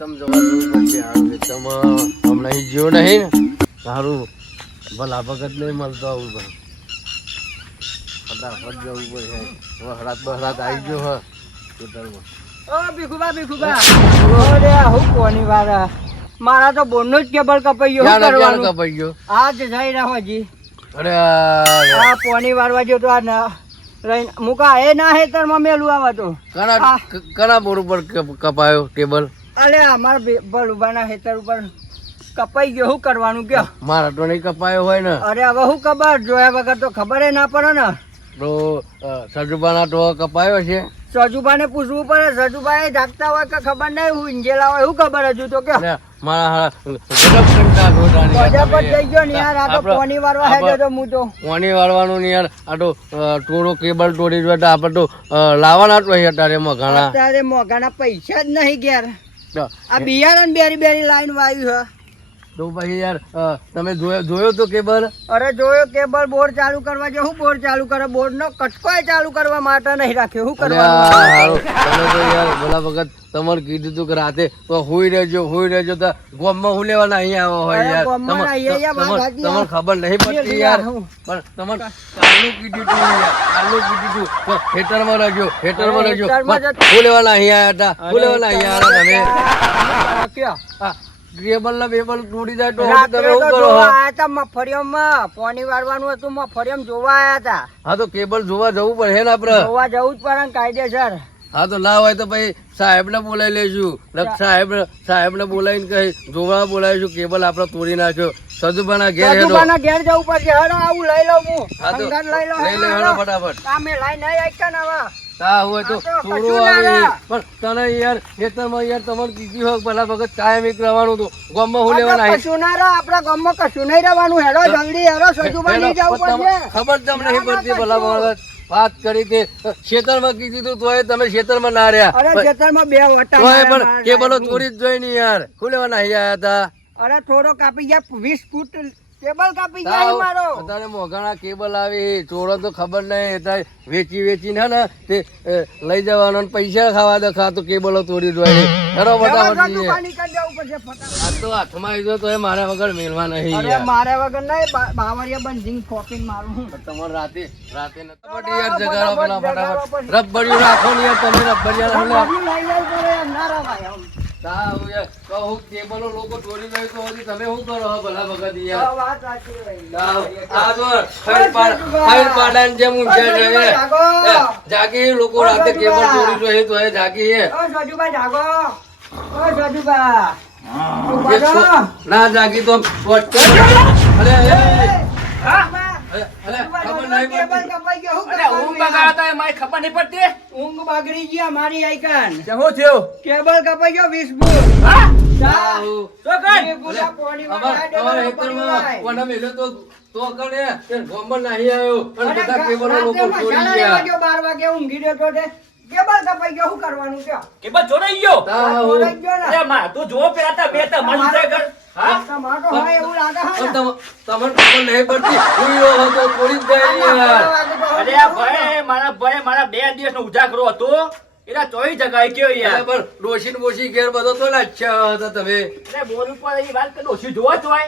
હેતમ જવા જવું પડશે. હારું હેતમ હમણાં અહીં જ્યો નહીં ને સારું ભલા ભગત નહીં મળતો આવું ભાઈ. ફટાફટ જવું પડશે. હરાત બહરાત આવી ગયો હ ખેતરમાં. ઓ ભીખુબા અરે હું કોની વાર મારા તો બોનનો જ કેબલ કપાઈ ગયો. શું કરવાનું? કપાઈ ગયો આજ જઈ રહ્યો હજી. અરે આ પોની વારવા જો તો આ રહીને મુકા એ ના હેતરમાં મેલું આવા તો કના બોર ઉપર કપાયો કેબલ? અલે અમારા બલુબાના હેતર ઉપર કપાઈ ગયો. શું કરવાનું કયો? મારા તો નહીં કપાયો હોય ને. અરે હવે શું ખબર, જોયા વગર તો ખબર ના પડે ને. તો સજુબાના તો કપાયો છે. સજુભાને પૂછવું પડે. સજુભાઈ જાગતા હોય કે ખબર નહીં, હું ઈંજેલા હોય શું ખબર હજુ તો કે મારા થઈ ગયો ને યાર. આ તો પોની વારવા હેડ્યો તો હું તો પોની વાળવાનું ને યાર. આ તો ટોળો કેબલ તોડી જોયો આપડે તો લાવવાના જ હોય અત્યારે મોઘાના. અત્યારે મોઘાના પૈસા જ નહીં ઘેર. આ બિયારણ બેરી બેરી લાઈન વાયુ છે તો પછી યાર તમે જોયો તો કેબલ? અરે જોયો કેબલ. બોર ચાલુ કરવા જો હું બોર ચાલુ કરે, બોર નો કટકોય ચાલુ કરવા માટે નહીં રાખ્યો. શું કરવાનું? તમે તો યાર ભલા વખત તમારે કીધું તું કે રાતે તો હુઈ રહેજો તો ગોમમાં હું લેવાના અહીંયા આવો હોય યાર. તમને ખબર નહીં પડતી યાર. પણ તમારે કાલનું કીધું તું યાર, કાલનું કીધું તું ખેતરમાં રહેજો હું લેવાના અહીંયા હતા. હું લેવાના અહીંયા હતા તમે ક્યાં? કેબલ ના બેબલ તોડી જાય તો તમે શું કરો? આયા તા મફળિયામાં પોની વારવાનું હતું, મફળિયામાં જોવા આયા હતા. હા તો કેબલ જોવા જવું પડે ને આપડે. જોવા જવું જ પડે ને કાયદેસર. હા તો ના હોય તો પછી સાહેબ ને બોલાવી લેશું. સાહેબ ને બોલાવીને કઈ જોવા બોલાવીશું. કેબલ આપડે તોડી નાખ્યો. સજુબાના ઘેર જવું પડશે. હેડો આવું લઈ લઉં હું. લઈ લે ફટાફટ. તમે લઈ નહીં આઈકા ને હવે તા હોય તો થોડું આવે. પણ તને યાર ખેતરમાં યાર તમારે કીધું હોય ભલા વખત કાયમ એક રહેવાનું હતું. ગામમાં હું લેવાના કશું ના રહે. આપડા ગામમાં કશું નહીં રહેવાનું. હેડો જલ્દી હેડો. સજુબાની જવું પડશે. ખબર તમને નહીં પડતી ભલા વખત વાત કરી તે ખેતરમાં કીધું તું તોય તમે ખેતરમાં ના રહ્યા. અરે ખેતરમાં બે વટા પણ કેબલો તોડી જ જોઈ ને યાર. હું લેવાના અહીંયા હતા. અરે થોડો કાપી ગયા. 20 ફૂટ કેબલ કાપી ગયા મારો. અત્યારે મોઘાના કેબલ આવી ચોરો તો ખબર નહીં. અત્યારે વેચીને ને તે લઈ જવાનો પૈસા ખાવા દે. તો કેબલો તોડી જોઈ બરોબર. આ તો હાથમાં આવી તો મારા વગર મેળવા નહીં. મારા વગર નહીં. બાવરિયા બંધ ખોપીને મારું. તમારે રાતે યાર જગાડો પેલા ફટાફટ. રબડિયું રાખો ને યાર તમે. રબડિયા કેબલો લોકો તોડી જાય તો તમે શું કરો ભલા વખત યાર? જાગી લોકો રાતે કેબલ તોડી જોઈએ તો જાગી ના જાગી તો ઊંઘ બગડી ગયા મારી. આઈકન શું થયું? કેબલ કપાઈ ગયો 20 12 વાગે ઊંઘી રહ્યો તો કેબલ કપાઈ ગયો. શું કરવાનું કયો? કેબલ ચોરાઈ ગયો. તું જો પેલા બે મારા 2 દિવસ નો ઉજાગરો હતો. એના 24 જગ્યાએ કયો યાર. પણ ડોશી બોશી ઘેર બધો તો લાચ્યા હતા તમે. બોલ ઉપર એ વાત કે ડોશી જોવા જ હોય.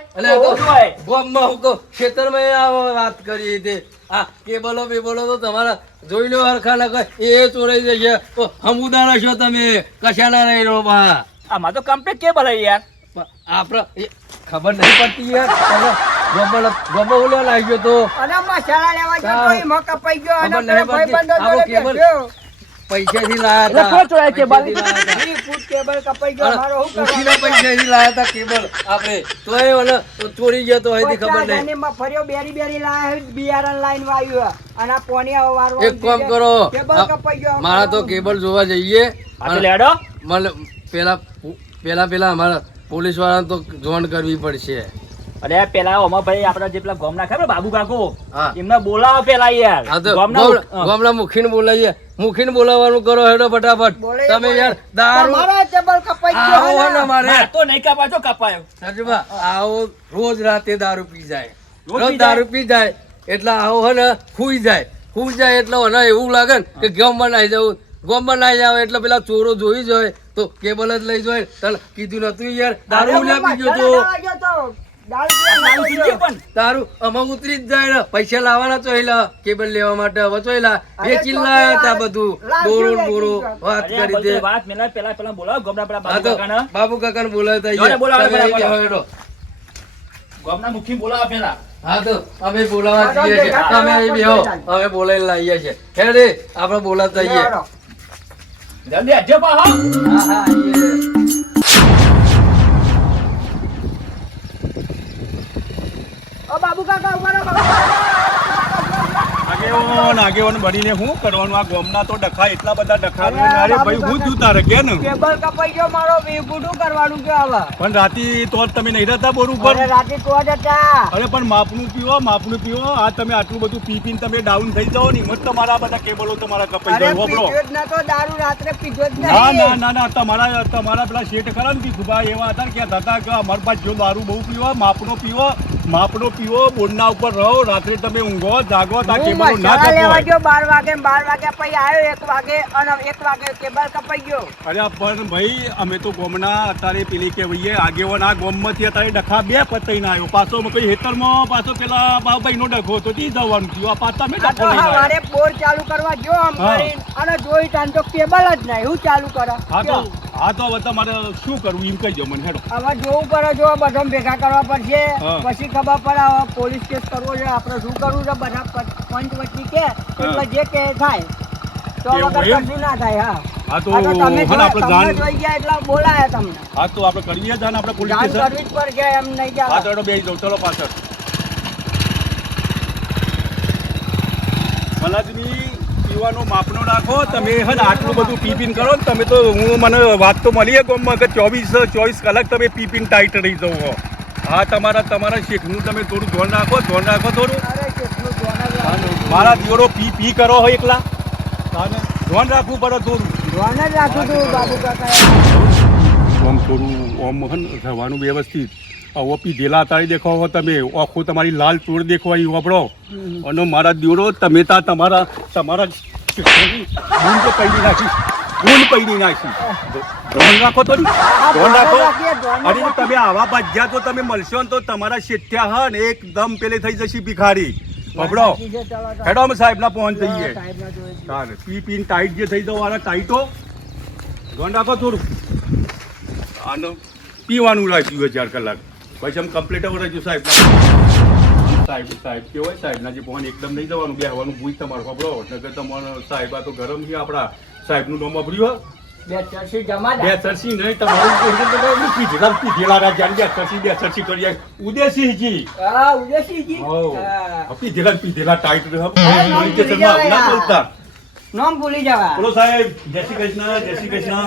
ગામમાં હું તો ખેતરમાં વાત કરી હતી. આ કેબલો બેબલો તો તમારા જોઈ લો હરખા લખા એ ચોરાઈ જશે તો હમુદાર છો તમે. કશાના રહી રહો બા. આમાં તો કમ્પ્લીટ કેબલ હે યાર. આપડે ખબર નહીં પડતી યાર. ગમો લેવા લાગ્યો તો પૈસા થી લાયા હતા. પૈસાથી લાયા હતા કેબલ આપડે તો ચોરી ગયો તો ખબર નહીં. બેરી બેરી લાયા બિયારણ લાઈન વાયુ અને પોનિયા વાળવા. એક કામ કરો મારા તો કેબલ જોવા જઈએ. પેલા અમારા પોલીસ વાળા તો જોઈન કરવી પડશે. અરે પેલા ભાઈ આપડા જે પેલા ગામના ખબર બાબુ કાકો એમને બોલાવો પેલા યાર. ગામના મુખીને બોલાવીએ. મુખીને બોલાવવાનું કરો હેડો ફટાફટ. તમે યાર દારૂ તો નહીં કપાયો કપાયો. સાચું આવો રોજ રાતે દારૂ પી જાય. રોજ દારૂ પી જાય એટલે આવો હે ને ખુઈ જાય એટલે એવું લાગે ને કે ગામમાં નાઈ જવું ગોમમાં નાઈ આવે એટલે પેલા ચોરો જોઈ જાય તો કેબલ જ લઈ જાય. તને કીધું નતું યાર, દારૂ ના પીજો તો તારું આમાં ઉતરી જ જાય ને. પૈસા લાવવાના ચોયલા કેબલ લેવા માટે, હવે ચોયલા વેચી લાયા તા બધું દોરો ને બોરો વાત કરી દે. વાત મેલા પેલા બોલાવો ગોમના પેલા હા તો બાબુ કાકાને બોલાવતા જોડે બોલાવો, તમે આવી બોલાવો. જાઓ હેડો. ગોમના મુખી બોલાવો પેલા. હા તો અમે બોલાવા જઈએ છીએ, તમે અહીં બેહો, અમે બોલાવીને લાવીએ છીએ. હેડે આપણે બોલાવતા આવીએ. જલ્દી આવજો પાહો. હા હા આવીએ. બાબુ કાકા ઉભા રહો, બાબુ આગેવાન બનીને શું કરવાનું? આ ગામના તો ડખા એટલા બધા ડખા છે. અરે ભાઈ હું જૂતા રે કે ને કેબલ કપાઈ ગયો મારો, વિભૂટું કરવાનું કે હવે. પણ રાતી તો જ તમે નહીં રહેતા બોર ઉપર. અરે રાતે તો જ હતા. અરે પણ માપનું પીવો. આ તમે આટલું બધું પીને તમે ડાઉન થઈ જાઓ ને મત તમારા બધા કેબલો તમારા કપાઈ અરે જાય. હોબળો. પીધો જ નતો દારૂ, રાત્રે પીધો જ ના નહીં. ના ના ના તમારા પેલા શેઠ ખરા ને ભીખુભાઈ એવા હતા ને કહેતા હતા કે અમારી પાસે જો દારૂ બહુ પીવો, માપનો પીવો, બોરના ઉપર રહો, રાત્રે તમે ઊંઘો જાગો તા હું કેબલો ના મસાલા લેવા કપાય. ગયો 12 વાગે પછી આવ્યો 1 વાગે અને 1 વાગે કેબલ કપાઈ ગયો. અરે પણ ભાઈ અમે તો ગોમના અત્યારે પેલી કહેવાય આગેવાન આ ગોમમાંથી અત્યારે ડખા બે પતાઈને આવ્યો. પાછો કોઈ હેતરમાં પાછો પેલા બાબાઈનો ડખો હતો તે જવાનું થયું. આ પાછા મેં આ ડખો તો લઈને આવ્યો. હવારે બોર ચાલુ કરવા જો આમ હા. કરીને અને જોઈ તાન તો કેબલ જ નહીં. હું ચાલુ કરે હા તો હવે તમારે શું કરવું એમ કહી દો મને હેડો. હવે જોવું પડે, જો બધા ભેગા કરવા પડશે. હા. પછી ખબર પડે હવે પોલીસ કેસ કરવો છે આપણે, શું કરવું છે. બધા પંચ વચ્ચે કે એટલે જે કે થાય તો એવું વગર એમ? કશું ના થાય. હા હા તો આ તો તમે હે ને આપણે તમને જાણ જોઈ ગયા એટલે બોલાયા તમને. હા તો આપણે કરીએ જાણ આપણે પોલીસ જાણ સ્ટેશન. કરવી જ પડશે, એમ નહીં હા ચાલે. તો હેડો બેસી જાઓ ચલો પાછળ. મલાજની પીવાનું માપનો રાખો. તમે હે ને આટલું બધું પીપીન કરો ને તમે તો મને વાત તો મળી ગામમાં કે 24 કલાક તમે પીપીન ટાઈટ રહી જાઓ છો. હા તમારા શેખનું તમે થોડું ધ્યાન રાખો થોડું. અરે કેટલું ધ્યાન મારા દીવડો પી કરો હોય એકલા. ધ્યાન રાખવું પડે થોડું. જ રાખું છું બાબુ કાકા. આમ થોડું આમ હન રહેવાનું વ્યવસ્થિત. આવો પીધેલા તાળી દેખાવ હો તમે, આખું તમારી લાલ ચોર દેખવાય વાપરો. અને મારા દીવડો તમે તા તમારા ગુણ તો પૈડી નાખી. ધ્યાન રાખો તો ધ્યાન રાખો. અરે તમે આવા બાજ્યા તો તમે મળશો ને તો તમારા શેઠ્યા હન એકદમ પેલે થઈ જશે ભિખારી. વાપરો હેડો અમે સાહેબના પહોંચ જઈએ. તારે પીને ટાઈટ જે થઈ જવાના ટાઈટો ધ્યાન રાખો થોડું. આનો પીવાનું રાખ્યું 4 કલાક પછી આમ કમ્પ્લીટ હવે રાખ્યું સાહેબ કેવાય સાહેબના જે ફોન એકદમ નહીં જવાનું બેહવાનું ભૂઈ તમારું ખબરો નગર તમારો સાહેબ આ તો ગરમ છે આપણા સાહેબનું નામ વાપર્યું બે ચરસી જમા બે ચરસી નહીં તમારું પીધેલા રાજા બે ચરસી કરી ઉદયસિંહજી હા ઉદયસિંહજી. પીધેલા ટાઈટ બોલતા. નામ ભૂલી જવા. બોલો સાહેબ જય શ્રી કૃષ્ણ.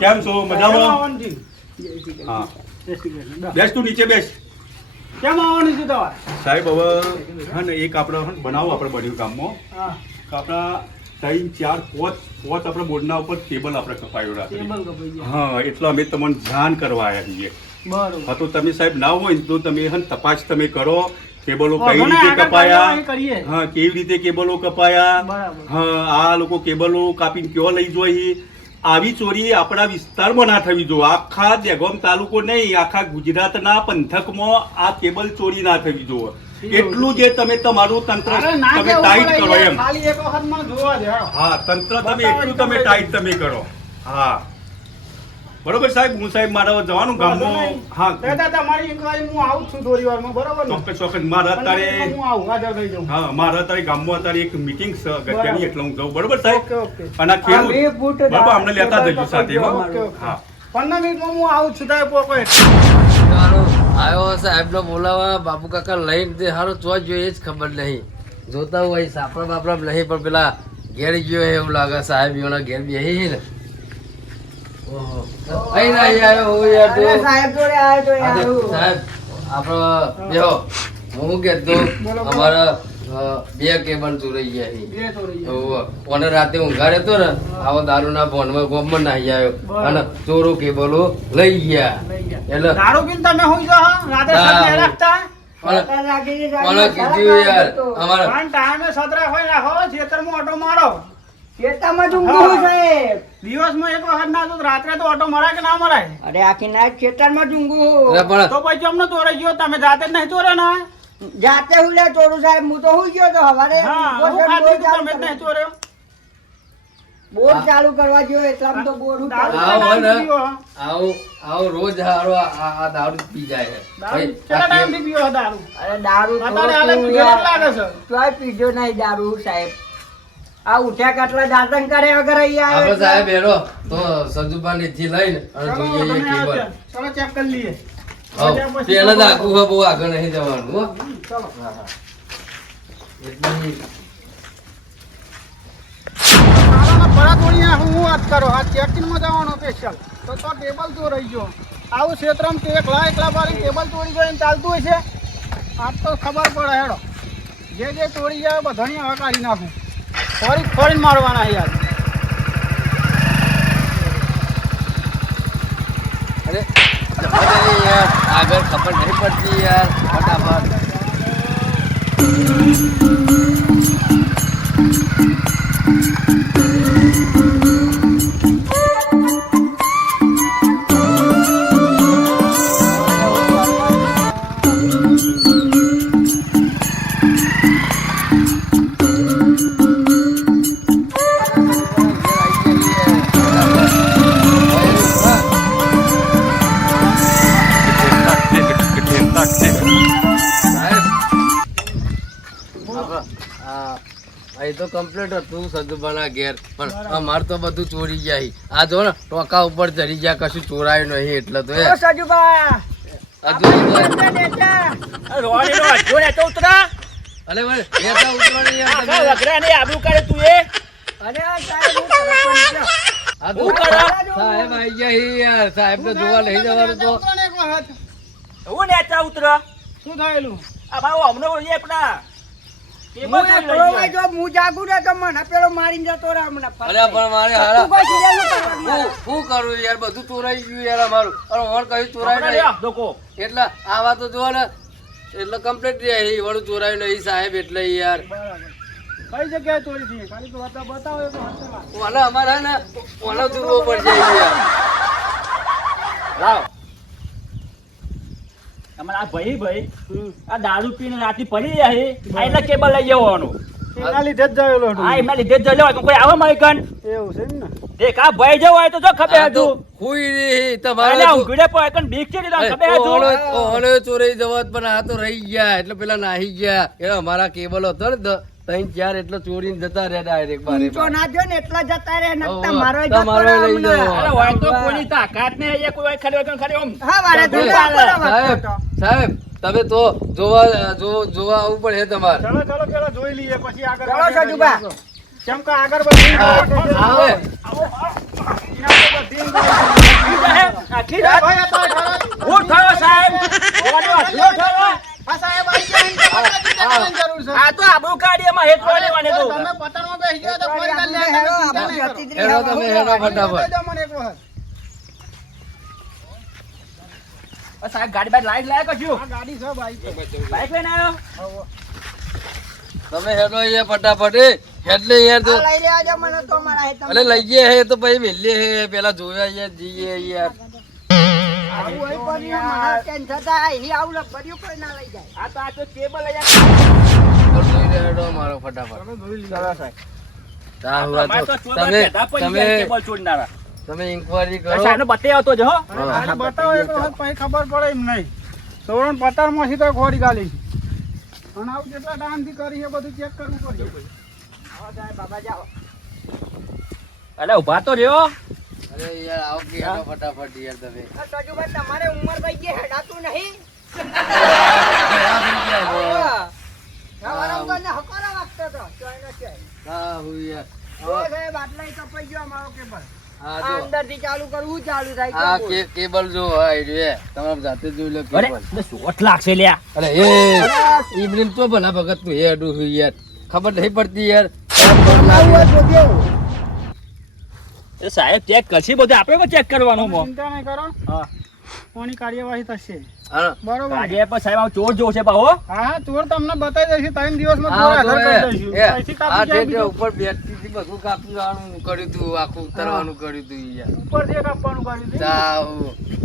કેમ છો મજામાં? હા બેસ તું નીચે બેસ. કેમ આવવાનું છે તમારે? સાહેબ હવે હા ને એક આપણે બનાવો આપણે બન્યું કામમાં આપણા 3 4 5 આપણે બોર્ડના ઉપર ટેબલ આપણે કપાયો રાત્રે. હા એટલે અમે તમને ધ્યાન કરવા આવ્યા છીએ. બરોબર. હા તો તમે સાહેબ ના હોય તો તમે હન તપાસ તમે કરો કેબલો કઈ રીતે કપાયા. હા કેવી રીતે કેબલો કપાયા. હા આ લોકો કેબલો કાપીને કયો લઈ જોઈ. આવી ચોરી આપણા વિસ્તારમાં ના થવી જોઈએ. આખા દેગોમ તાલુકો નહીં આખા ગુજરાતના પંથકમાં આ કેબલ ચોરી ના થવી જોઈએ. એટલું જે તમે તમારું તંત્ર તમે ટાઈટ કરો એમ. હા તંત્ર તમે એટલું તમે ટાઈટ તમે કરો. હા બરોબર સાહેબ. હું સાહેબ મારા જવાનું ગામમાં. હા ચોક્કસ મારા અત્યારે હા મારા અત્યારે ગામમાં અત્યારે એક મીટિંગ છે અગત્યની એટલે હું જાઉં. બરોબર સાહેબ. અને આ ખેડૂત બરોબર અમને લેતા જજો સાથે. હા 15 મિનિટમાં હું આવું છું. આવ્યો સાહેબનો બોલાવા બાપુ કાકા લઈને તે હારું ચો જોઈએ જ ખબર નહીં. જોતા હોય સાપડા બાપડા નહીં પણ પેલા ઘેર ગયો એવું લાગે સાહેબ એના ઘેર બેહી ને. ઓહો અહીં આવ્યો હું યાર તો સાહેબ જોડે આવ્યો તો સાહેબ આપણે બેહો. હું કહેતો અમારા 2 કેબલ ચોરાઈ ગયા છે. ઓને રાતે ઊંઘાડે તો ને આવો દારૂના ફોનમાં ગોમમાં નાહી આવ્યો અને ચોરો કેબલો લઈ ગયા. એટલે દારૂ પીને તમે હોઈ જાઓ રાતે સત્ય રાખતા કોને કીધું યાર અમારા ટાઈમે સદરા હોય રાખો ખેતરમાં ઓટો મારો ખેતરમાં જ ઊંઘું છું, સાહેબ. દિવસમાં એક વખત ના તો રાત્રે તો ઓટો મરાય કે ના મરાય? અરે આખી નાઈટ ખેતરમાં જ ઊંઘું છું. અરે પણ તો પછી અમને ચોરાઈ ગયો, તમે જાતે જ નહીં ચોર્યો ને? જાતે હું લે ચોરું સાહેબ, હું તો હું ગયો તો હવારે હા, બોર હું ખાધું ચાલુ તું, તમે જ નહીં કરવા- ચોર્યો. બોર ચાલુ કરવા ગયો એટલામાં તો બોર હું ચાલુ દારૂ આવો ને. પીવો, હા? આવો રોજ હારો આ દારૂ જ પી જાય છે દારૂ ભાઈ, કેટલા આ ટાઈમથી પીવો દારૂ? અરે દારૂ તો અત્યારે હાલે તું પીધેલો જ યાર. લાગે છે. તોય પીધો નહીં દારૂ સાહેબ. આ ઉઠ્યા કેટલા દાતન કરે વગર અહીંયા આપણે આવે સાહેબ હેરો તો સજુપાની થી લઈને અને ચલો, જોઈએ તમે કેબલ. આવો ત્યાં. ચલો ચેક કરી લઈએ. હવ, પેલા તો આખું બહુ આગળ નહીં જવાનું હો. ચલો. હા, હા. એટલે મારાના પરાતોડિયા હું વાત કરો, આ ચેકિંગમાં જવાનો સ્પેશિયલ. તો ટેબલ તો રહી ગયો. આવું ક્ષેત્રમાં તે એકલા બારી ટેબલ તોડી ગયો એને ચાલતું હોય છે? આજ તો ખબર પડે હેડો. જે તોડી જાય બધાની હવે કાઢી નાખું. ફોરીને મારવાના યાર. અરે જવા દે ને યાર, આગળ ખબર નહીં પડતી યાર, ફટાફટ. તો કમ્પ્લીટ હતું સદુબાના ઘેર, પણ અમાર તો બધું ચોરી જાય. આ જો ને ટોકા ઉપર ચડી ગયા, કશું ચોરાયું નહીં એટલે તો ઓ સજુબા હજુ રોવાની નો અડધો ને તો ઉતરા. અરે ભાઈ નેતા ઉતરવાની યાર આખા તમે. વગરા ને આબરૂ કરે તું એ. અરે આ સાહેબ હું સરપંચ છું. આ તો હું કરો? સાહેબ આઈ ગયા હી યાર, સાહેબ ને જોવા નહીં જવાનું તો ઉતરો ને એક વખત. હું નેચા ઉતરા. શું થયેલું? આ ભાઈ અમને ઓળીએ આપણા. કેબલ હું ચોરી એકલો લઈ હોય ગયા. જો હું જાગું ને તો મને પેલો મારીને જતો રહે હમણાં અરે પણ મારે હારા તું કોઈ સીધા ન કરવા મારે. હું કરું યાર, બધું ચોરાઈ ગયું યાર અમારું. અને ઓણ કયું ચોરાયું હમણાં લે નહીં આ ધોકો. એટલે આવા તો જો ને એટલે કમ્પ્લીટ રહી વળું ચોરાયું નહીં સાહેબ એટલે યાર. બરાબર. કઈ જગ્યાએ ચોરી થઈ? ખાલી તો બતાવો એક વખત. ઓને અમારે ને ઓને દૂરવો પડશે યાર. લાવ. અમારા આ ભાઈ આ દારૂ પીને રાતે પડી જાય આ એટલે કેબલ લઈ જવાનું. એના લીધે જ ગયેલો હતો. હા એમના લીધે જ જઈ લેવાય. કોઈ આવે મારી કન એવું છે ને? દેખ આ ભાઈ જવો હોય તો જો ખબર આ તો હતું. હુઈ રહી તમારે અલ્યા તો- ઊંઘડે પર કન બીક છે લીધા ખબર હતું. ઓને ચોરાઈ જવાત પણ આ તો રહી ગયા એટલે પેલા નાહી ગયા. એ અમારા કેબલ હતો ને 3-4 એટલે ચોરીને જતા રહ્યા ડાયરેક્ટ બારે ઊંચો ના જો ને એટલા જતા રહે ને ઓહો, તમારો તમારો લઈ જાઓ. અરે હોય તો કોઈની તાકાત ને એ કોઈ હોય ખરી હોય ખરી આમ. હા વારે તો સાહેબ સાહેબ તમે તો જોવા આવવું પડે તમારે. ચલો ચલો પેલા જોઈ લઈએ પછી આગળ ચલો સજુબા. કેમ કે આગળ બધી આવે આખી રાત ભાઈ આ તો ખરા. હું થયો સાહેબ ઓનો અધલો થયો. આ સાહેબ આવી ગયા એમ તો મને કેટલી કરવાની જરૂર છે? આ તો આબરૂ કાઢી એમાં હેત વાળી વાને તો. તમે પતંગમાં બેસી ગયા તો ફરી કાઢી લે. હેરો, ચિંતા આપણે નહીં કરો. જતી જ હેરો રહી. તમે હેરો ફટાફટ. કહી દો મને એક વખત. આ સાહેબ ગાડી બાઈક લાઈટ લાયા કશું આ ગાડી છે બાઈક. બાઈક લઈને આવ્યો. તમે હેડો અહીંયા ફટાફટ એટલે યાર તો આ લઈ લેવા જો મને તો મારા હેત અરે લઈ ગયા હે તો પછી મેલીએ હે પેલા જોયા યાર જઈએ યાર. આવું હોય પણ મને ટેન્શન થાય. અહીં આવું લખબડિયું કોઈ ના લઈ જાય. આ તો આ તો કેબલ લઈ આવ્યો. તો જોઈ હેડો મારો ફટાફટ. ચલો સાહેબ તા હુઆ અમારે તો તો ચોબા પેદા પડી ગયા તમે કેબલ ચોરનારા. તમે ઇન્કવાયરી આ કરો. સાહેબને બતાવી આવતો જ હો. અને ખાલી બતાવો એક વખત પછી ખબર પડે એમ નહીં. સૌરણ પતારમાંથી તો ખોરી ગાલી છે. અને આવું કેટલા ટાઈમથી કરી છે બધું ચેક કરવું પડશે. બાબા જાઓ. અલે ઉભા તો રહ્યો. અરે યાર આવો કે હેડો ફટાફટ યાર તમે. આ સજુબા તમારે ઉંમર ભાઈ જે હેડાતું નહીં. સવારે હું તને હકોરા વાગતો હતો. ચોયનો ચોય. હા હું યાર. જો સાહેબ આટલાય કપાઈ ગયો અમારો કેબલ. હા આ જો અંદરથી ચાલુ કરવું ચાલુ થાય આ કેબલ. કેબલ જો હા એ તમારે જાતે જોઈ લો અરે કેબલ. શોટ લાગશે લ્યા. અરે એ ઈબલીમ તો ભલા ભગત તું હેડું છું યાર, ખબર નહીં પડતી યાર. આવું હોય તો કેવું? એ સાહેબ ચેક કરશે બધું આપણે ચેક કરવાનું મો. ચિંતા નહીં કરો. હા કોની કાર્યવાહી થશે હા. બરોબર આજે પણ સાહેબ આમ ચોર જોશે પા હો હા ચોર તમને બતાવી દઈશું 3 દિવસમાં હા, ચોર તો હાજર એ- કરી દઈશું એ, અહીંથી આ કાપી જાય ઠેઠ બીજું. ઉપર બેટરીથી બધું કાપવાનું કર્યું તું, આખું ઉતારવાનું કર્યું તું યાર. ઉપરથી કાપવાનું કર્યું છે. તાવ.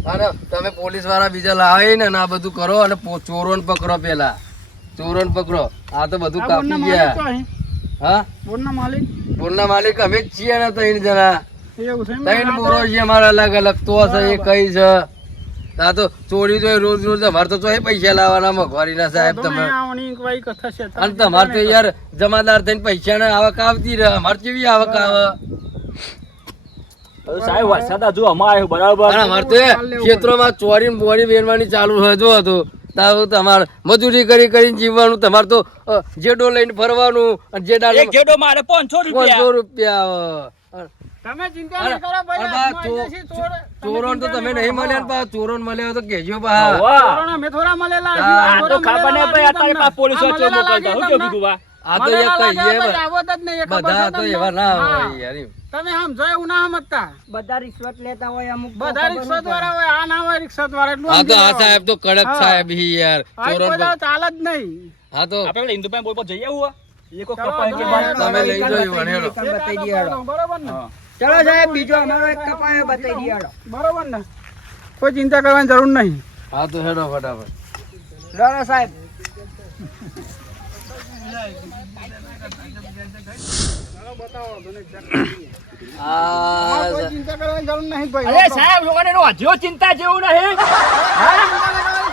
અને તમે પોલીસ વાળા બીજા લાવે ને આ બધું કરો અને ચોરોને પકડો પેલા, ચોરોને પકડો. આ તો બધું આ બોર્ડના કાપી માલિક તો ગયા. અહીં. હા, બોર્ડના માલિક બોરના માલિક અમે જ છીએ ને 3 જણા. એવું છે એમ? 3 બોરો છે અમારા અલગ અલગ. તો છે એ કઈ છે. આ તો ચોરી તો રોજ રોજ અમારે તો ચોય પૈસા લાવવાના મોંઘવારીના સાહેબ વાંધો તમે. નહીં, આવવાની inquiry થશે. અને તમારે તો યાર જમાદાર થઈને પૈસા ને આવક આવતી રહે. અમારે કેવી આવક આવે? હવે સાહેબ વરસાદ હજુ અમારે આવ્યો બરાબર અને અમારે તો ક્ષેત્રોમાં ચોરી ને બોરી વેરવાની ચાલુ હજુ હતું. તારું તમારે મજૂરી કરી કરીને જીવવાનું. તમારે તો જેડો લઈને ફરવાનું અને જેડા એક જેડો મારે 500 રૂપિયા 500 રૂપિયા આવે. તમે ચિંતા નહીં કરો ભાઈ, અને બા હાથમાં આવી જશે ચોર. ચોરોને તો ચિંતા તમે નહીં નહીં કરો. મળ્યા ને પા ચોરોને મળ્યા હોય તો કહેજો પા. વાહ. ચોરોને અમે થોડા મળેલા હા, છીએ. આ તો ચોરો ખબર નહીં મળેલા ભાઈ અત્યારે લાગે પોલીસ તમને. વાળા ચોર મળેલા મોકલતા હું લાગે કેવું કીધું બા આ તો એક મળેલા કહીએ લાગે બા. આવત જ નહીં, એ ખબર બધા છે તો તમને? એવા ના હા. હોય યાર. તમે સમજો એવું ના સમજતા. બધા રિશ્વત લેતા હોય અમુક તો બધા ખબર રિક્ષત ન વાળા હોય, આ ના હોય રિક્ષત વાળા, એટલું હા તો સમજી આ લેવાનું. સાહેબ તો કડક હા. સાહેબ હી યાર. આ કોઈ ચોરોને દાડો ચાલે જ નહીં. હા તો આપણે પેલા હિન્દુભાઈ બોલ પર જઈએ હું એ કોઈ ચલો, કપાય કે ચલો, ભાઈ તમે લઈ પડે. જાઓ ઈવન હેડો. એક બતાવી દઈએ હેડો. બરોબર ને? હા. ચલો સાહેબ, બીજો અમારો એક કપાયો બતાવી દઈએ હેડો. બરોબર ને? કોઈ ચિંતા કરવાની જરૂર નહીં. હા તો હેડો ફટાફટ. ચલો સાહેબ. આમાં કોઈ આ ચિંતા કરવાની જરૂર નહીં ભાઈ. અરે સાહેબ લોકોને એનો હજુ ચિંતા જેવું નહીં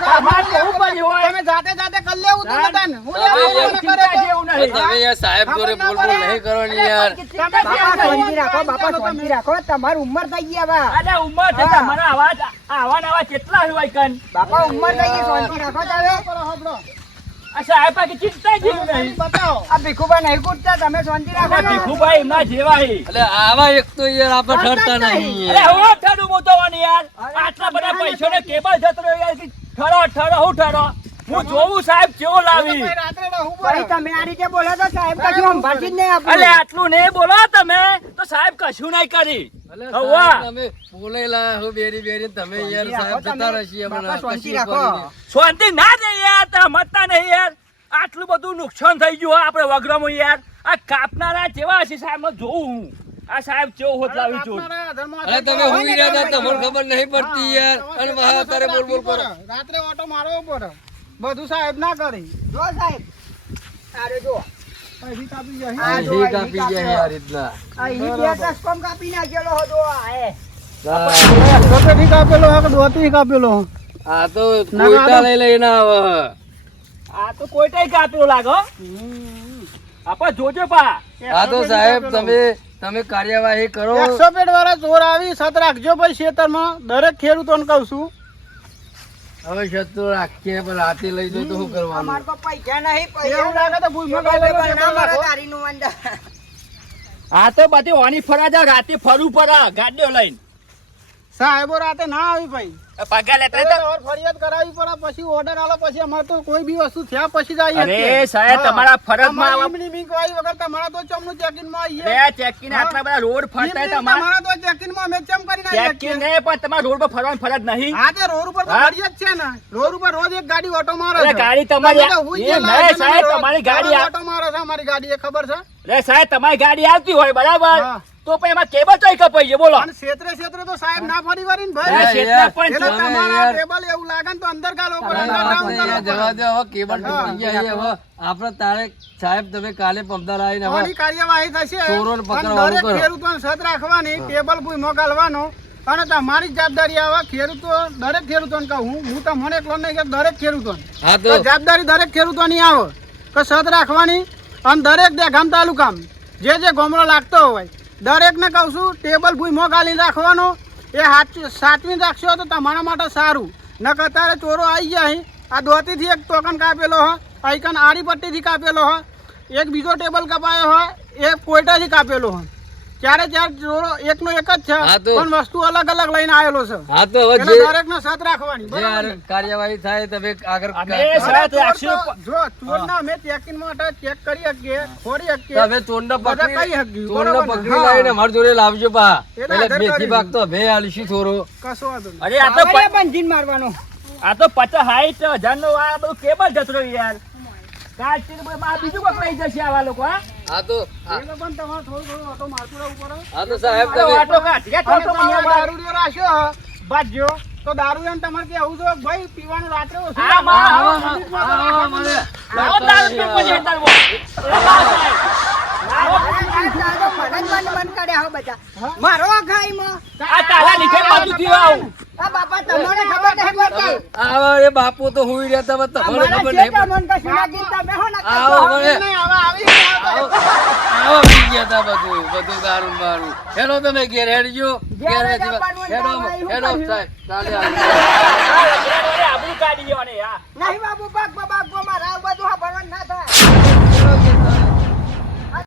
અમારે કેવું પડ્યું હોય તમે જાતે જાતે કરી લેવું તું હા. બધાને. હું અમારે લેવું મને ચિંતા કરે તો. જેવું નહીં તમે યાર સાહેબ જોડે બોલ બોલ નહીં કરવાની યાર. તમે બાપા કેમ શાંતિ રાખો, બાપા શાંતિ રાખો. તમારી ઉંમર થઈ ગઈ હવે. અરે ઉંમર છે હા. તમારા અવાજ આવા નવા કેટલા હોય કન બાપા ઉંમર થઈ ગઈ, શાંતિ રાખો તમે. કરો હબળો. આ સાહેબ પાસે ચિંતા જેવું નહીં બતાવો. આ ભીખુભાઈ નહીં કૂદતા, તમે શાંતિ રાખો અરે ને. ભીખુભાઈ એમના જેવા હી. એટલે આવા એક તો યાર આપણે ઠરતા નહીં અરે યાર. હું ઠરું મોટોવાની યાર આટલા બધા પૈસાનો કેબલ જતો રહ્યો યાર કે ઠરો ઠરો હું ઠરો હું જોઉં સાહેબ કેવો લાવી ભાઈ રાત્રે રહું ભાઈ પડે. તમે આ રીતે બોલો તો સાહેબ કશું સંભાળશે જ નહીં આપણને. અલે આટલું નહીં બોલો તમે તો સાહેબ કશું નહીં કરી એટલે હવા. સાહેબ તમે બોલેલા હું બેરી બેરી તમે યાર સાહેબ જતા રહેશી બાપા શાંતિ હમણાં રાખો. શાંતિ ના દે યાર તમે મતતા નહીં યાર આટલું બધું નુકસાન થઈ ગયું આપણે વગરામાં યાર આ કાપનારા જેવા હશે સાહેબ ને જોઉં હું આ સાહેબ કેવો હોત લાવી છું કાપનારા ધર્મ અરે તમે હુઈ રહ્યા હતા તમને ખબર નહીં પડતી યાર અને વાહ તારે બોલ બોલ કરો. રાત્રે ઓટો મારવો પડે. બધું સાહેબ ના કરી. જો સાહેબ, આ રહ્યો જો. અહીંથી કાપી જાય. હા, આ જો, હી કાપી ગયા યાર રીતના. આ ઈ બે દસકોમ કાપી નાખેલો હતો આ એ. કપેથી કાપેલો હે કે દોતીથી કાપેલો હે? આ તો કોઈટા લઈ લઈને આવે. આ તો કોઈ ટાઈ કાપ્યો લાગો આપા જોજો પા આ તો સાહેબ તમે કાર્યવાહી કરો. 100 પેડ વાળા ચોર આવી સત રાખજો ભાઈ ખેતરમાં. દરેક ખેડૂતોને કહું છું. હવે શત્રુ રાખીએ પણ રાતે લઈ જાય તો શું કરવાનું? અમાર તો પૈસા નહીં, એવું પૈસા લાગે તો ભૂલમાં ના કાઢેલો છે મારે કાકો. તારીનું અંદર. આ તો બધી ઓની ફરા જા રાતે ફરવું પડે ગાડીઓ લઈને સાહેબો રાતે ના આવી ભાઈ. પગાર લેતા તમારે ફરિયાદ કરાવી પડે, પછી ઓર્ડર આલો, પછી અમારે તો કોઈ બી વસ્તુ થયા પછી જ આવીએ છીએ. અરે સાહેબ હા. તમારા ફરજમાં તમારી આવા- એમની બીક આવી વગર તમારા તો ચમનું ચેકિંગ માં આવીએ. બે ચેકીને આટલા બધા રોડ ફરતા એમની તમારા તમારા તો ચેકિંગ માં અમે ચેમ કરીને આવીએ ચેકીને છીએ. નહીં પણ તમારા રોડ પર ફરવાની ફરજ નહીં હા તે રોડ ઉપર તો હા? ફરિયાદ છે ને. રોડ ઉપર રોજ એક ગાડી ઓટો મારે અરે છે. ગાડી તમારી તમે તો હુઈ એ ગયેલા નહીં છો ને સાહેબ, રોજ. તમારી ગાડી રોજ આ- ઓટો મારે છે અમારી ગાડી, એ ખબર છે? અરે સાહેબ તમારી ગાડી આવતી હોય બરાબર હા. તો પણ એમાં કેબલ ચોઈ કપાઈ છે બોલો અને ક્ષેત્રે તો સાહેબ ના ફરી વળીને અરે ભાઈ. ક્ષેત્ર પણ એટલે તમે તમારા યાર- ટેબલ એવું લાગે ને તો અંદર ગાલો ઉપર, ના, અંદર ના, ડાઉન આપણે કરો જવા ઉપર. દો હવે કેબલ તૂટી ગયા છે. હવે આપણે તારે સાહેબ તમે કાલે પમદાર આવીને હવે કોની કાર્યવાહી થશે? ચોરોને પણ પકડવાનું દરેક કરો. ખેડૂતોને સત રાખવાની, ટેબલ ભૂઈ મોકલવાનો અને તમારી જવાબદારી આવે. ખેડૂતો દરેક ખેડૂતોને કહું હું તમને એકલો નહીં કે દરેક ખેડૂતોને હા તો તો જવાબદારી દરેક ખેડૂતોની આવે કે સત રાખવાની. અને દરેક ગામ તાલુકામાં જે ગોમડો લાગતો હોય દરેકને કહું છું ટેબલ ભૂઈ મોગાલી રાખવાનો. એ સાચવી રાખશો તો તમારા માટે સારું. નકર અત્યારે ચોરો આવી ગયા અહીં. આ દોતીથી એક ટોકન કાપેલો હોય, આઈકન આડી પટ્ટીથી કાપેલો હોય, એક બીજો ટેબલ કપાયો હોય, એ કોયટાથી કાપેલો હોય. ચારે ચાર જોડો એકનો એક જ છે હા તો. પણ વસ્તુ અલગ અલગ લઈને આવેલો છે હા તો હવે એટલે જે દરેકને સાથ રાખવાની જે બરાબર ને? કાર્યવાહી થાય તમે આગળ અમે કરો. સાહેબ ચોર રાખશું. તો- જો ચોરને અમે checking માટે check કરી શકીએ, ખોરી શકીએ. તમે ચોરને બધા પકડી કઈ હકી, ચોરને બરાબર ને? પકડી હા. લાવીને અમારી જોડે લાવજો પા એ તો એટલે આધાર મેથી કાર્ડ ભાગ તો ભે આલીશું થોડો. કશો વાંધો નહીં. અરે આ તો બાવળિયા બંધીને મારવાનો આ તો 50-60 હજારનો આ બધું કેબલ જતો રહ્યો યાર કાચીને બધું આ બીજું કોક લઈ જશે આવા લોકો હા હા તો એ લોકો પણ તમારે થોડું થોડું ઓટો મારતું રહેવું પડે. હા તો સાહેબ તો તમે વાટો કાઢ યા અને તો તમે મને બાર દારૂડિયો રાખ્યો ભાજ્યો તો દારૂ એમ તમારે કે આવું જો ભાઈ પીવાનું રાત્રે ઓછું હા, રાખો. હા, આવો, મિનિટમાં આવો, તો આવો, રાખો. મને. લાવો દારૂ પીવો પછી હેતાર બોલ. લાવો. સાહેબ, દાદો મને જ બંધ કર્યા હો બધા મારો ખાઈમાં આ તારા લીધે બધું થયું આવું. આ બાપા તમને ખબર નહીં પડતી આવો એ બાપુ તો હુઈ રહ્યા તમે તમને અમારા ખબર નહીં શેઠ અમને કશું ના કીધું, તમે હો ના આવો કીધું. મને નહીં, હવે આવી ગયા તો. આવો પી ગયા તા બધું દારૂ બારૂ હેલો તમે ઘેર હેડજો ઘેર ઘેર હેડજો. જવાનું હેડો હોય, હેડો શું સાહેબ ચાલે આ વગેરે વગેરે આબરૂ કાઢી ગયો ને આ નહીં બાબુ, ભાગ, ભાગ, ભાગ,